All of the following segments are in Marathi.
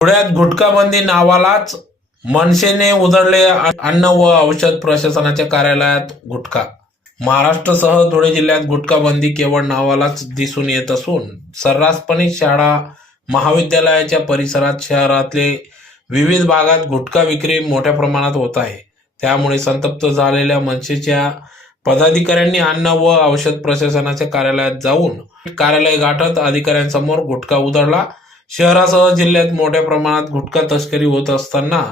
धुळ्यात गुटखाबंदी नावालाच मनसेने उधळले अन्न व औषध प्रशासनाच्या कार्यालयात गुटखा. महाराष्ट्रासह धुळे जिल्ह्यात गुटखाबंदी केवळ नावालाच दिसून येत असून सर्रासपणे शाळा महाविद्यालयाच्या परिसरात शहरातले विविध भागात गुटखा विक्री मोठ्या प्रमाणात होत आहे. त्यामुळे संतप्त झालेल्या मनसेच्या पदाधिकाऱ्यांनी अन्न व औषध प्रशासनाच्या कार्यालयात जाऊन कार्यालय गाठत अधिकाऱ्यांसमोर गुटखा उधळला. शहरासह जिल्ह्यात मोठ्या प्रमाणात गुटखा तस्करी होत असताना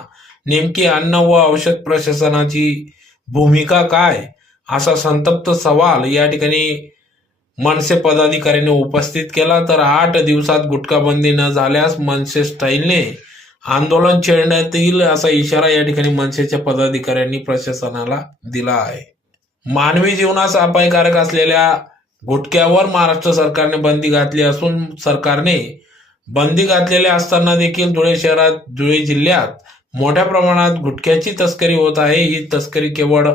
नेमकी अन्न व औषध प्रशासनाची भूमिका काय? असा संतप्त सवाल या ठिकाणी मनसे पदाधिकाऱ्यांनी उपस्थित केला. तर आठ दिवसात गुटखा बंदी न झाल्यास मनसे स्टाईलने आंदोलन छेडण्यात येईल असा इशारा या ठिकाणी मनसेच्या पदाधिकाऱ्यांनी प्रशासनाला दिला आहे. मानवी जीवनास अपायकारक असलेल्या गुटख्यावर महाराष्ट्र सरकारने बंदी घातली असून सरकारने बंदी घातलेले असताना देखील धुळे शहरात धुळे जिल्ह्यात मोठ्या प्रमाणात गुटख्याची तस्करी होत आहे. ही तस्करी केवळ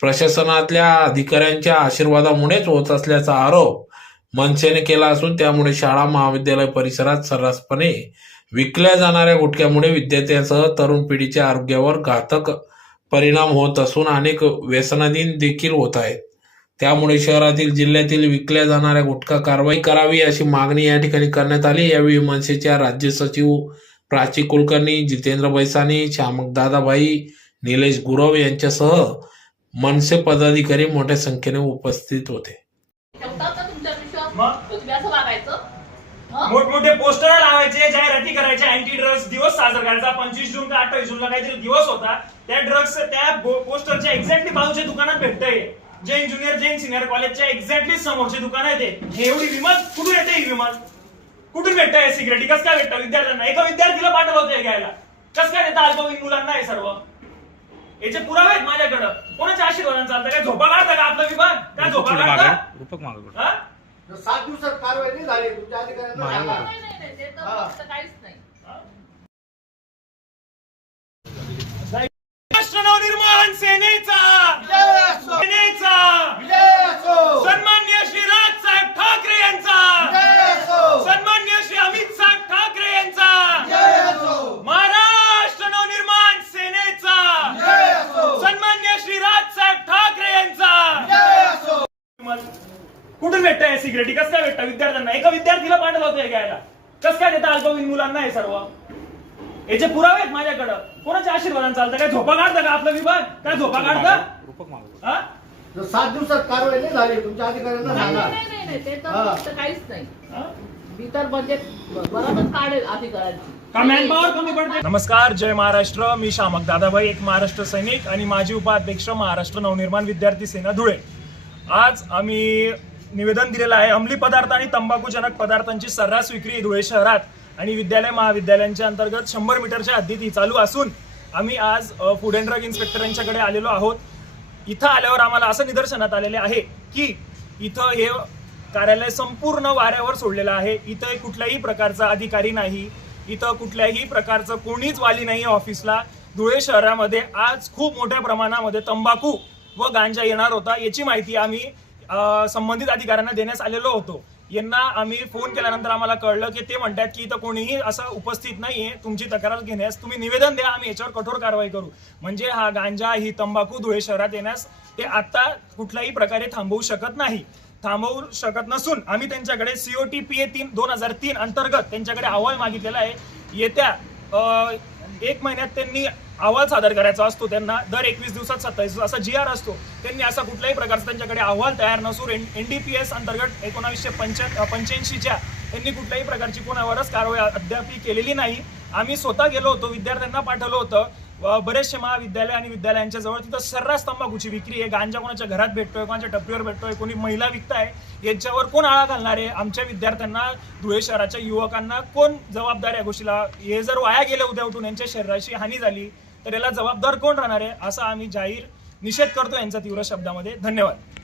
प्रशासनातल्या अधिकाऱ्यांच्या आशीर्वादामुळेच होत असल्याचा आरोप मनसेने केला असून त्यामुळे शाळा महाविद्यालय परिसरात सर्रासपणे विकल्या जाणाऱ्या गुटख्यामुळे विद्यार्थ्यांसह तरुण पिढीच्या आरोग्यावर घातक परिणाम होत असून अनेक व्यसनाधीन देखील होत आहेत. त्यामुळे शहरातील जिल्ह्यातील विकल्या जाणाऱ्या गुटखा कारवाई करावी अशी मागणी या ठिकाणी करण्यात आली. यावेळी मनसेच्या राज्य सचिव प्राची कुलकर्णी जितेंद्र बैसानी श्यामक दादाभाई निलेश गुरव यांच्यासह मनसे पदाधिकारी मोठ्या संख्येने उपस्थित होते. हं? मोठमोठे पोस्टर लावायचे जाहिराती करायच्या अँटी ड्रग्स दिवस साजरा करायचा. पंचवीस जून का अठ्ठावीस जूनला काहीतरी दिवस होता. त्या ड्रग्स त्या पोस्टरच्या एक्झॅक्टली बाजूच्या दुकानात भेटतंय. जैन ज्युनियर जैन सिनियर कॉलेजच्या एक्झॅक्टली समोरचे दुकान आहे ते. हे एवढी विमान कुठून येते ही विमान? कुठून भेटतंय सिगरेटी कसं काय भेटतं विद्यार्थ्यांना? एका विद्यार्थीला पाठवलं होतं हे घ्यायला. कसं काय देतं अल्पवयीन मुलांना हे सर्व? याचे पुरावे आहेत माझ्याकडं. कोणाच्या आशीर्वादाने चालतं? काय झोपा काढता का आपला विभाग काय झोपा काढता? रूपक मागं. हा? सात दिवसात कारवाई नाही झाली. तुमच्या अधिकाऱ्यांना. सांगा. हा. कुठून भेटतंय सिगरेटी कसं काय भेटतं विद्यार्थ्यांना? एका विद्यार्थीला पाठवलं होतं हे घ्यायला. कसं काय देतं अल्पवयीन मुलांना हे सर्व? याचे पुरावे आहेत माझ्याकडं कोणाच्या आशीर्वादाने चालतं? काय झोपा काढता का आपला विभाग? काय झोपा काढता? रूपक मागं हा? जर सात दिवसात कारवाई नाही झाली तुमच्या अधिकाऱ्यांना नाही सांगा. नाही नाही नाही ते तर हा. फक्त काहीच नाही. हा? मी तर म्हणजे बरोबर काढेल अधिकाऱ्यांची. का मॅनपॉवर कमी पडते? नमस्कार जय महाराष्ट्र. मी शामक दादाभाई एक महाराष्ट्र सैनिक आणि माजी उपाध्यक्ष महाराष्ट्र नवनिर्माण विद्यार्थी सेना धुळे. आज आम्ही निवेदन दिलेलं आहे. अंमली पदार्थ आणि तंबाखूजनक पदार्थांची सर्रास विक्री धुळे शहरात आणि विद्यालय महाविद्यालयांच्या अंतर्गत शंभर मीटरच्या हद्दीत ही चालू असून आम्ही आज फूड अँड ड्रग इन्स्पेक्टरांच्याकडे आलेलो आहोत. इथं आल्यावर आम्हाला असं निदर्शनात आलेले आहे की इथं हे कार्यालय संपूर्ण वाऱ्यावर सोडलेलं आहे. इथं कुठल्याही प्रकारचा अधिकारी नाही. इथं कुठल्याही प्रकारचं कोणीच वाली नाही ऑफिसला. धुळे शहरामध्ये आज खूप मोठ्या प्रमाणामध्ये तंबाखू व गांजा येणार होता याची माहिती आम्ही संबंधित अधिकाऱ्यांना देण्यास आलेलो होतो. यांना आम्ही फोन केल्यानंतर आम्हाला कळलं की ते म्हणतात की इथं कोणीही असं उपस्थित नाहीये. तुमची तक्रार घेण्यास तुम्ही निवेदन द्या आम्ही याच्यावर कठोर कारवाई करू. म्हणजे हा गांजा ही तंबाखू धुळे शहरात येण्यास ते आता कुठल्याही प्रकारे थांबवू शकत नाही. थांबवू शकत नसून आम्ही त्यांच्याकडे सीओटी पी ए तीन दोन हजार तीन अंतर्गत त्यांच्याकडे अहवाल मागितलेला आहे. येत्या एक महिन्यात त्यांनी अहवाल सादर करायचा असतो त्यांना दर एकवीस दिवसात सत्तावीस असा जी आर असतो. त्यांनी असा कुठल्याही प्रकारचा त्यांच्याकडे अहवाल तयार नसून N N D P S अंतर्गत एकोणावीसशे पंच्या पंच्याऐंशीच्या त्यांनी कुठल्याही प्रकारची कोणावरच कारवाई अद्याप केलेली नाही. आम्ही स्वतः गेलो होतो विद्यार्थ्यांना पाठवलं होतं. बरेचसे महाविद्यालय आणि विद्यालयांच्या जवळ तिथं सर्रास तंबाखूची विक्री आहे. गांजा कोणाच्या घरात भेटतोय कोणाच्या टपरीवर भेटतोय कोणी महिला विकताय याच्यावर कोण आळा घालणार आहे? आमच्या विद्यार्थ्यांना धुळे शहराच्या युवकांना कोण जबाबदार या गोष्टीला? हे जर वाया गेले उद्या उठून यांच्या शरीराची हानी झाली तर याला जबाबदार कोण राहणार आहे? असा आम्ही जाहीर निषेध करतो यांचा तीव्र शब्दामध्ये. धन्यवाद.